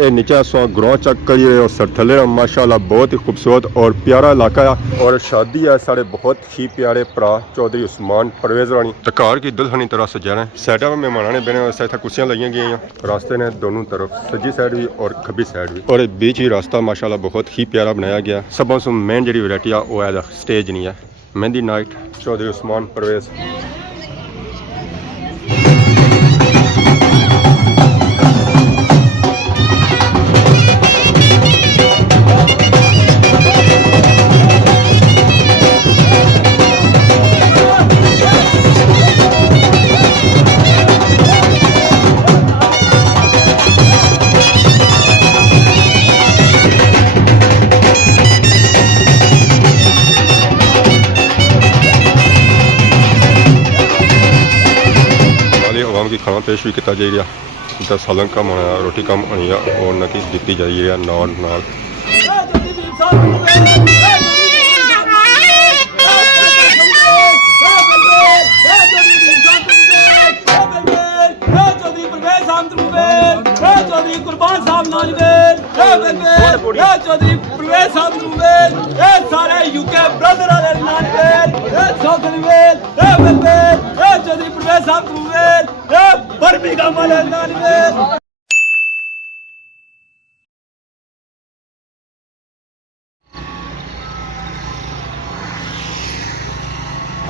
ये नीचे सो ग्रोह चेक करिए और सरथले माशाल्लाह बहुत ही खूबसूरत और प्यारा इलाका है और शादी है साढ़े बहुत ही प्यारे भरा चौधरी उस्मान परवेज रानी तकार की दुल्हनी तरह सजाना है। साइडा में मेहमान ने बने वास्ते कुर्सियां लगी गई हैं। रास्ते ने दोनों तरफ सजी साइड भी और खब्बी साइड भी और बीच ही रास्ता माशाल्लाह बहुत ही प्यारा बनाया गया। सबों से मेन जी वैरायटी है वो है स्टेज नहीं है। मेहंदी नाइट चौधरी उस्मान परवेज। की खाना पेश भी किया जा रहा सालन कम होना रोटी कम होनी है और न कि दी जा रही है नाल नाल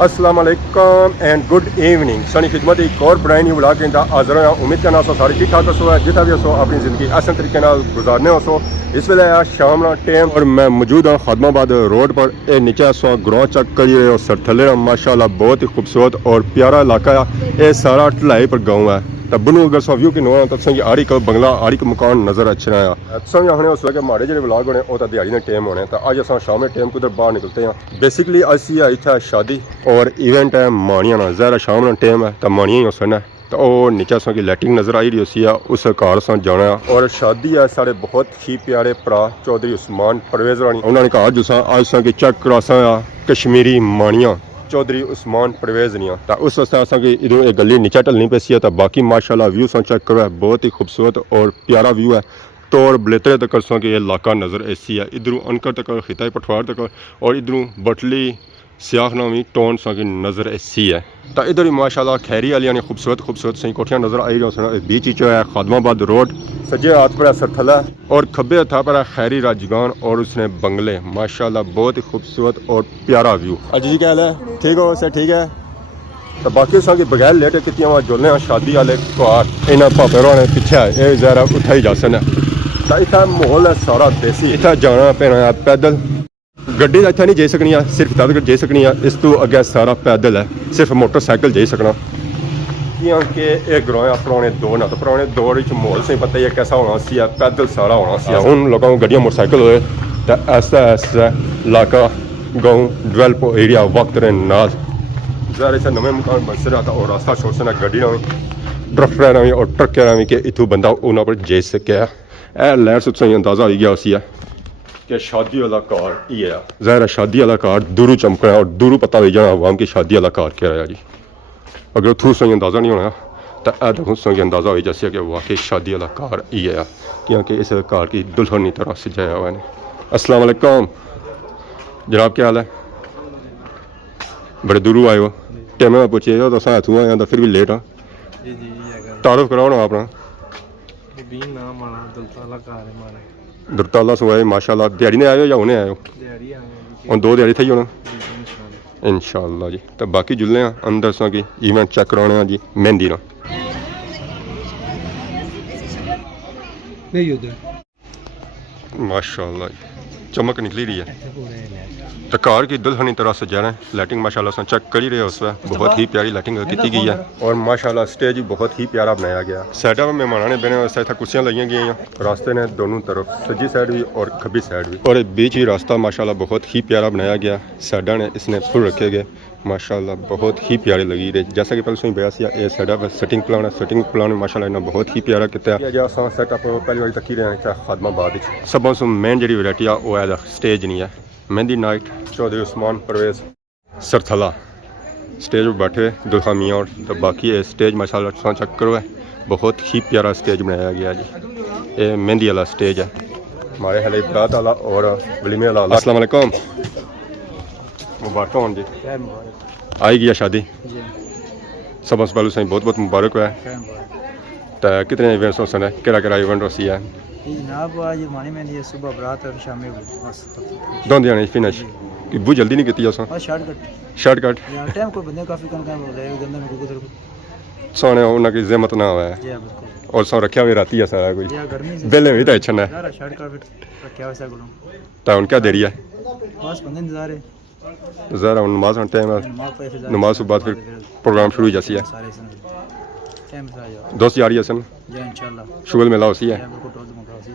अस्सलाम वालेकुम एंड गुड इवनिंग सनी खिदमत एक और ब्रांड न्यू ब्लॉग के हाजिर हो। उम्मीद करना सो सारे ठीक ठाक हो जितना भी हो अपनी ज़िंदगी आसान तरीके गुजारने हो। इस वे शाम टाइम और मैं मौजूद हाँ खादमाबाद रोड पर। ये नीचे सो ग्रोह चेक करिए और सरथले माशाल्लाह बहुत ही खूबसूरत और प्यारा इलाका है। ये सारा ढलाई पर गाँव है। तबनू अगर सो व्यू की नो तो तुसें आड़ी का बंगला आड़ी का मकान नजर अच्छा आया। तुसें आखने उस वेले माड़े जो व्लॉग होने वो तो दिहाड़ी ने टाइम होने तो अज अस शाम टाइम कुछ बाहर निकलते हैं। बेसिकली असी इतना शादी और इवेंट है माणिया ना जहरा शाम टाइम है तो माणिया ही उस है तो वह नीचे सो की लाइटिंग नज़र आई रही उसी उस घर सो जाना और शादी है साढ़े बहुत ही प्यारे भरा चौधरी उस्मान परवेज रानी। उन्होंने कहा जुसा अज सो की चेक करासा कश्मीरी माणिया चौधरी उस्मान परवेज नहीं तो उस वास्ते असें इधरों एक गली नीचे ढलनी पैसी है तो बाकी माशाल्लाह व्यू सो चेक करो है बहुत ही खूबसूरत और प्यारा व्यू है। तो और बलेतरे तक सो कि इलाका नज़र ऐसी है। इधरों अनकर तक खिता पठवार तक और इधरों बटली सियाख नामी टोन सो की नज़र ऐसी है। तो इधर ही माशाल्लाह खैरी वाली ने खूबसूरत खूबसूरत सही कोठियाँ नज़र आई रही। बीच ही है खादमाबाद रोड सज्जे हाथ पर सरथला और खब्बे हाथ पर खैरी राजगान और उसने बंगले माशाल्लाह बहुत ही खूबसूरत और प्यारा व्यू। अजी जी क्या हाल है ठीक हो सर ठीक है। तो बाकी सो की बगैर लेट की वहाँ जुलने शादी वाले घर इन्होंने भापे ने पिछे ये जरा उठाई जा सकना। तो इतना माहौल है सारा देसी। इतना जाना पैना पैदल गड्डी इतना नहीं जाई सकनी है सिर्फ तक जाई सकनी है। इस तो अगे सारा पैदल है सिर्फ मोटरसाइकिल जाई सकना क्योंकि ये ग्रोह पुराने दौर ना तो पुराने दौर माहौल से पता ही है कैसा होना सी पैदल सारा होना सी। हूँ लोगों को गड्डियाँ मोटरसाइकिल हुए तो ऐसा ऐसा इलाका गाँव डेवलप एरिया वक्त ने नाल जरा ऐसा नवे मकान बन रहा था और रास्ता छोड़ सना गड्डी ना भी ट्रैक्टर ना भी और ट्रक ना भी कि इतों बंदा उन्होंने पर जा सके। यह लैर सुत अंदाजा हो गया उसी है कि शादी वाला कार ये है। ज़ाहिर शादी वाला कार दूरों चमकना और दूरों पता लग जाना आवाम की शादी वाला कार क्या है जी। अगर उथों सही अंदाज़ा नहीं होना तो यह देखो सही अंदाज़ा हो जैसे कि वाकई शादी वाला कार ये है क्योंकि इस कार की दुल्हन की तरह सजाया हुआ है। अस्सलाम वालेकुम जनाब क्या हाल है बड़े दूरों आए हो टाइम में पूछिए तो इतों आया तो फिर भी लेट हाँ तारुफ कराओ ना अपना दुरताला सुबह माशाल्लाह दिहाड़ी ने आयो या उन्हें आयो और दो दिहाड़ी थी होना इंशाल्लाह जी। तो बाकी जुलने अंदर सो की इवेंट चेक कराने जी मेहंदी ना माशाल्लाह जी चमक निकली रही है। तो कार की दुल्हनी तरह सजाना है। लाइटिंग माशाल्लाह से चेक कर ही रहे उस बहुत ही प्यारी लाइटिंग की गई है और माशाल्लाह स्टेज भी बहुत ही प्यारा बनाया गया। साइडा में मेहमान ने बने वास्ते कुर्सियां लगी गई हैं। रास्ते ने दोनों तरफ सजी साइड भी और खब्बी साइड भी और बीच ही रास्ता माशाल्लाह बहुत ही प्यारा बनाया गया। साइडा ने इसने फुल रखे गए माशाल्लाह बहुत ही प्यारे लगी रहे। जैसा कि पहले सुन बया ये साइडा पर सेटिंग प्लान माशाल्लाह इन्हें बहुत ही प्यारा किया सेटअप पहली बार तक ही रहे खादमाबाद सबों से मेन जी वैरायटी है वो है स्टेज नहीं है। मेहंदी नाइट चौधरी उस्मान परवेज सरथला स्टेज पर बैठे दुल्हा मियाँ और तो बाकी ये स्टेज माशाल्लाह चेक करो है बहुत ही प्यारा स्टेज बनाया गया जी। ये मेहंदी वाला स्टेज है, हमारे हले बरात वाला और वलीमे वाला। अस्सलाम वालेकुम, मुबारक हो जी। आई गया शादी, सब पहलू सही बहुत बहुत मुबारक है। तो कितने इवेंट्स हो सने, केड़ा इवेंट होसी है? जनाब आज मानी में ये सुबह बरात और शाम में बस दोनों दिहाड़े फिनिश कि बहुत जल्दी नहीं की अस शॉर्टकट टाइम को बंदे काफी कम काम हो गए गंदा में गुजर सोने उन्हें की ज़हमत ना हुआ है जी बिल्कुल और सो रखा हुआ राती है सारा कोई या गर्मी से बेले हुई तो अच्छा है यार शॉर्टकट रखा वैसा करो तो उन क्या देरी है बस बंदे इंतजार है ज़रा नमाज का टाइम है, नमाज के बाद फिर प्रोग्राम शुरू जैसी है। सारे टाइम से आ जाओ दोस्त यारी है सन जी इंशाल्लाह शुगल में लाओ सी है। बिल्कुल टोल मुकासी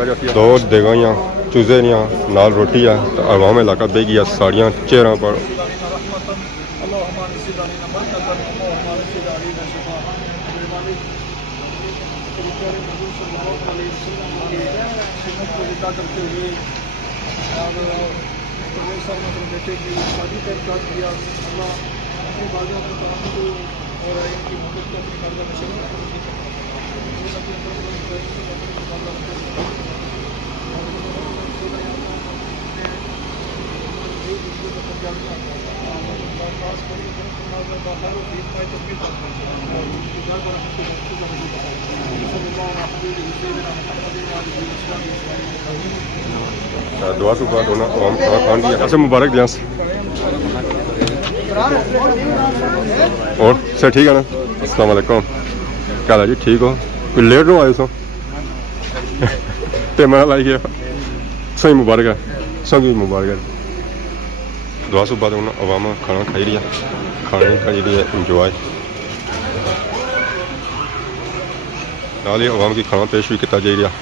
दो देगाइयाँ चूजे निया नाल रोटी है तो अवाम इलाका बह गया साड़ियाँ चेहरा पर दुआ सुबह दोनों आवाम खाना खान दिया ऐसे मुबारक दिया और सर ठीक है ना अस्सलाम वालेकुम क्या हाल है जी ठीक हो कोई लेट नो आए सो ते मैं लाई गया सही मुबारक है सभी मुबारक है दुआ सुबह दोनों आवाम खाना खाई रही है खाने का जी है इंजॉय नाल ही आवाम की खाना पेश भी किया जा रहा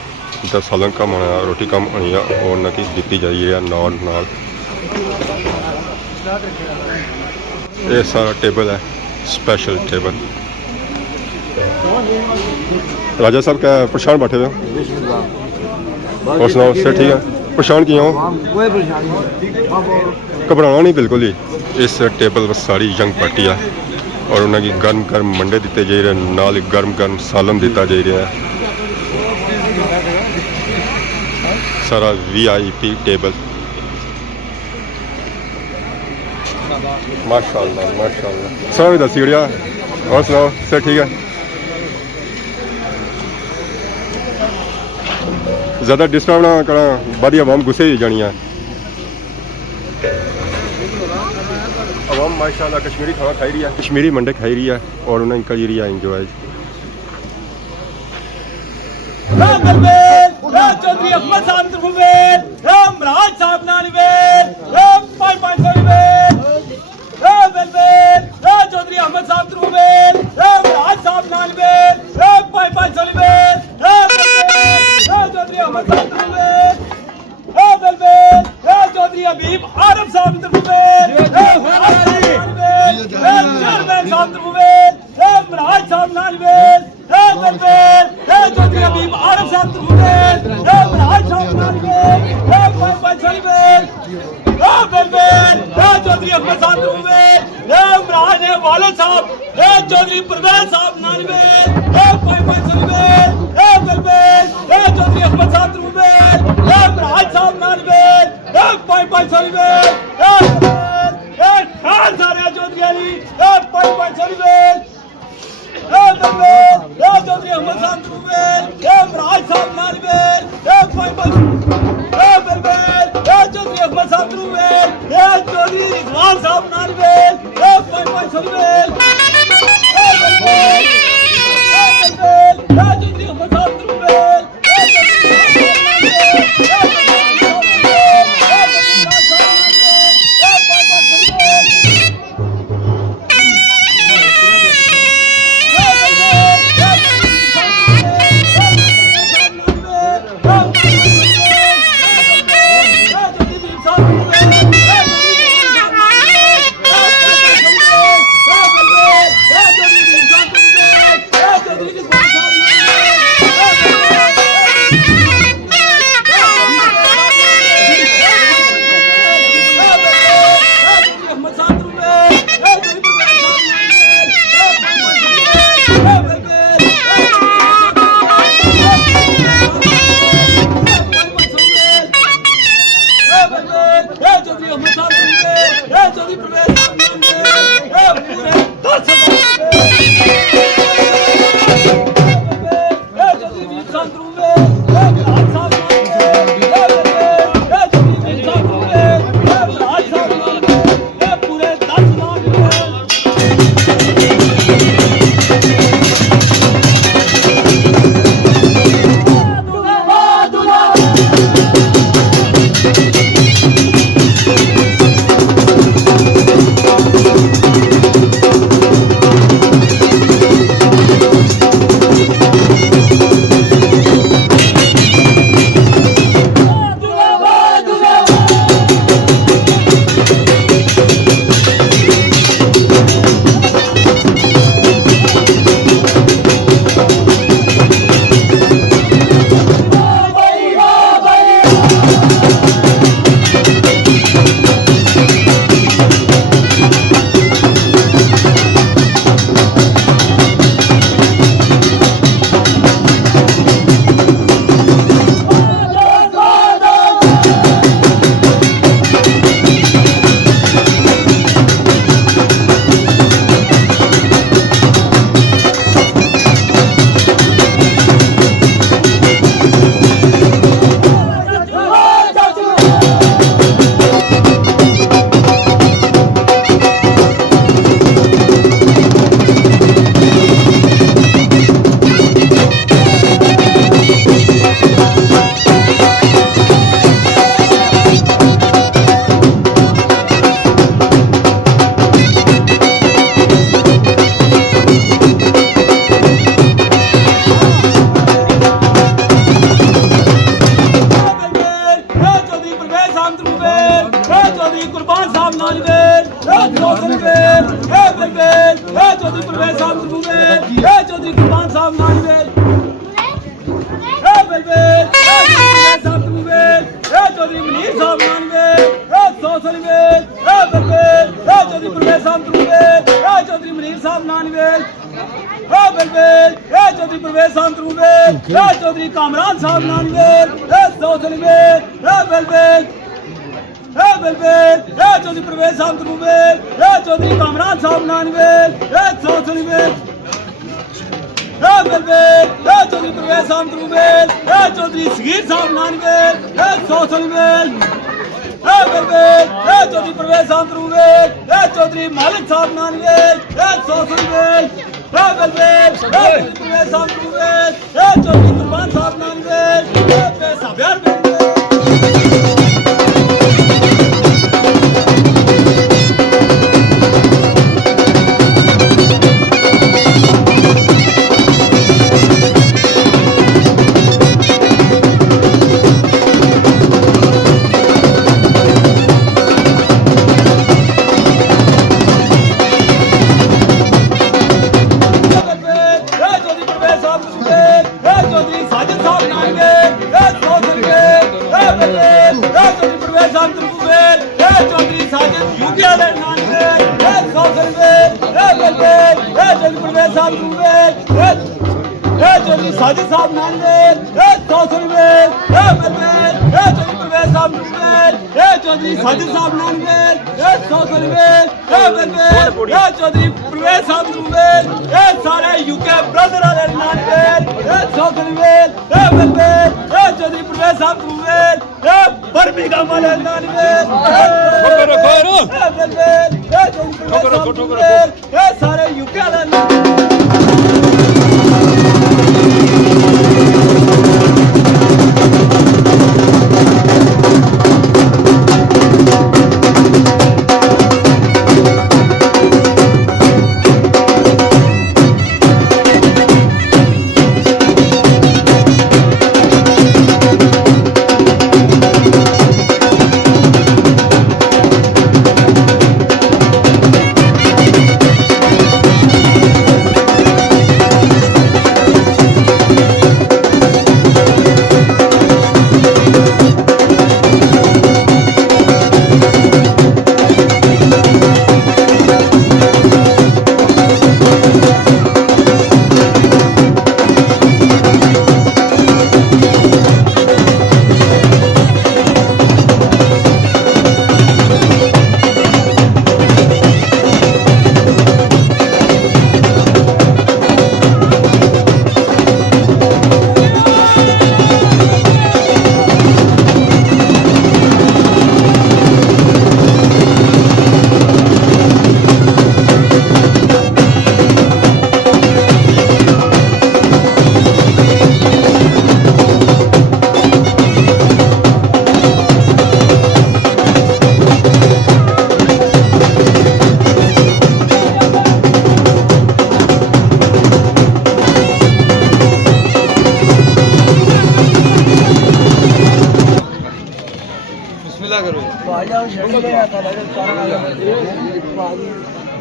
इधर सालन कम होना रोटी कम होनी है और न कि दी जा रही है नाल नाल ये सारा टेबल है स्पेशल टेबल राजा साहब क्या परेशान बैठे हुए और सुनाओ सर ठीक है परेशान किया हो घबराना नहीं बिल्कुल ही इस टेबल पर सारी यंग पार्टी है और उन्होंने गर्म गर्म मंडे दिते जा रहे हैं नाल गर्म गर्म सालन दिता जा रहा है सारा VIP टेबल माशाल्लाह माशाल्लाह सब दसी उड़िया और सुनाओ सर ठीक है ज़्यादा डिस्टर्ब ना करा बादी आवाम गुस्से ही जानी है आवाम माशाल्लाह कश्मीरी खाना खाई रही है कश्मीरी मंडे खाई रही है और उन्हें करी रही है इंजॉय चौधरी अहमद साहब तरफुवेद रामराज साहब नालवेद 500 रुपए चौधरी अहमद साहब तरफुवेद रामराज साहब नालवेद 500 रुपए चौधरी अहमद साहब तरफुवेद चौधरी हबीब आरफ साहब तरफुवेद चेयरमैन साहब तरफुवेद रामराज साहब नालवेद चौधरी हबीब आरफ साहब तरफुवेद रामराज साहब नालवेद 500 रुपए चौधरी अहमद साहब तरफुवेद रामराज वाले साहब चौधरी परवेज साहब नालवेद 500 रुपए चौधरी अहमद साहब तरफुवेद रामराज साहब नालवेद 500 रुपए खान सारे चौधरी अली 500 रुपए चौधरी अहमद साहब तरफुवेद रामराज साहब नालवेद 500 चौधरी अहमद साहब तरफुवेद चौधरी रिजवान साहब नालवेद 500 रुपए चौधरी अहमद साहब तरफुवेद प्रवेश अंतरुवेल चौधरी कामरान साहब नानवेल सौसलवेल बेलवेल चौधरी प्रवेश अंतरुवेल चौधरी कामरान साहब नानवेल सौसलवेल चौधरी प्रवेश अंतरुवेल चौधरी सगीर साहब नानवेल सौसलवेल चौधरी प्रवेश अंतरुवेल चौधरी मालिक साहब नानवेल सौसलवेल प्रवेश अंतरुवेल चौधरी कुर्बान साहब नानवेल साबियार साजिद साहब नानवेल सौसलवेल चौधरी प्रवेश साहब नानवेल चौधरी साजिद साहब नानवेल सौसलवेल चौधरी प्रवेश साहब नानवेल सारे यूके ब्रदर वाले नानवेल सौसलवेल चौधरी प्रवेश साहब नानवेल बर्मिंघम वाले नानवेल सारे यूके वाले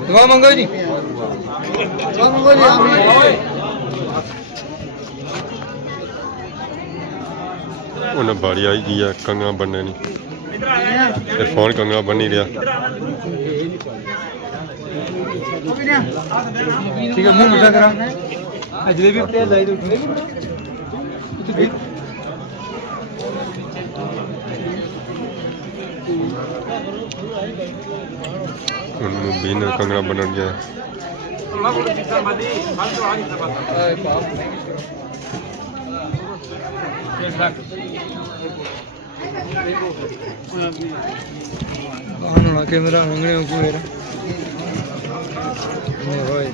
दुआ मंगो जी उन्हें बाड़ी आई गई है कंगा बनने नहीं फोन कंगा बन नहीं रहा ठीक है मुंह मीठा करा जलेबी तेल लाई दो बीन कंगड़ा बन गया कैमरा मंगने को मेरा नहीं भाई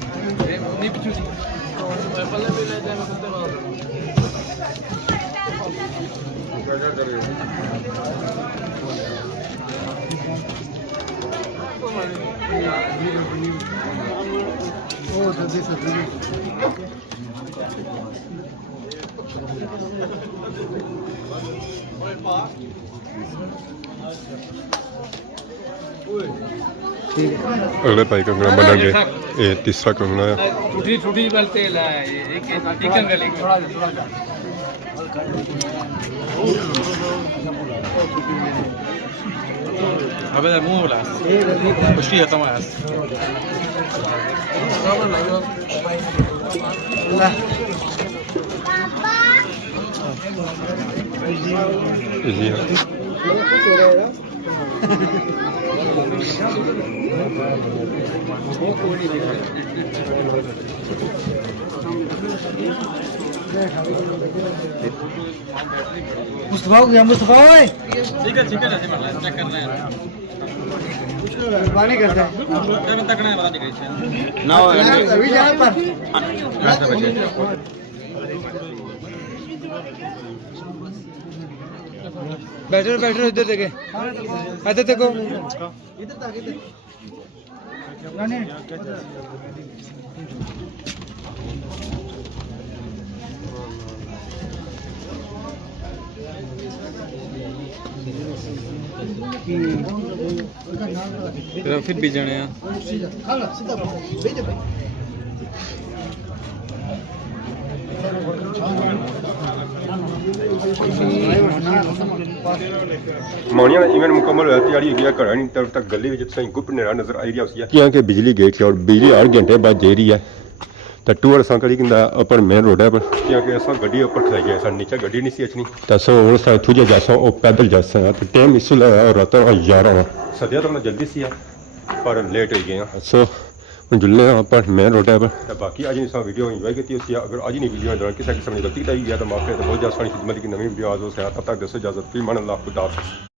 अगले भाई कंगड़ा बनाएंगे ये तीसरा कंगड़ा है टूटी टूटी वाल तेल है एक कंगड़ा लेके هذا مو ولا وش فيها طماس لا इजी है मुस्तफा हो गया मुस्तफा ओए ठीक है चेक कर रहे हैं कुर्बानी करते हैं जब तक नहीं पता नहीं ना अभी जाना पर बैठो बैठो इधर देखे इधर देखो इधर तक इधर फिर भी जाने हैं ਮਾਣੀਆਂ ਦਾ ਇਵੈਂਟ ਮੁਕੰਮਲ ਹੋਇਆ ਤਿਆਰੀ ਹੈਗੀ ਆ ਘਰਾਂ ਦੀ ਤਰਫ ਤੱਕ ਗੱਲੀ ਵਿੱਚ ਤੁਸੀਂ ਗੁੱਪ ਨੇੜਾ ਨਜ਼ਰ ਆਈ ਰਿਹਾ ਸੀ ਕਿਉਂਕਿ ਬਿਜਲੀ ਗਈ ਸੀ ਔਰ ਬਿਜਲੀ 8 घंटे बाद जे रही है तो टूर असां करी किंदा ऊपर मेन रोड है पर क्योंकि असां गड्डी ऊपर खलाई गए सन नीचे गड्डी नहीं सी अचनी तो असां हुण असां इत्थों जे जासां ओ पैदल जासां तो टाइम इस ला रात 11 सद्या तो जल्दी सी पर लेट हो गए सो हम जुलने पर मेन रोड है पर तो बाकी अज नहीं वीडियो इंजॉय की उसी अगर अज नहीं वीडियो दौरान किसी किस्म की गलती की गया तो माफी तो बहुत ज़्यादा खिदमत की नवी वीडियो आज हो तब तक दसो इजाजत फी मन अल्लाह खुदा हाफिज़।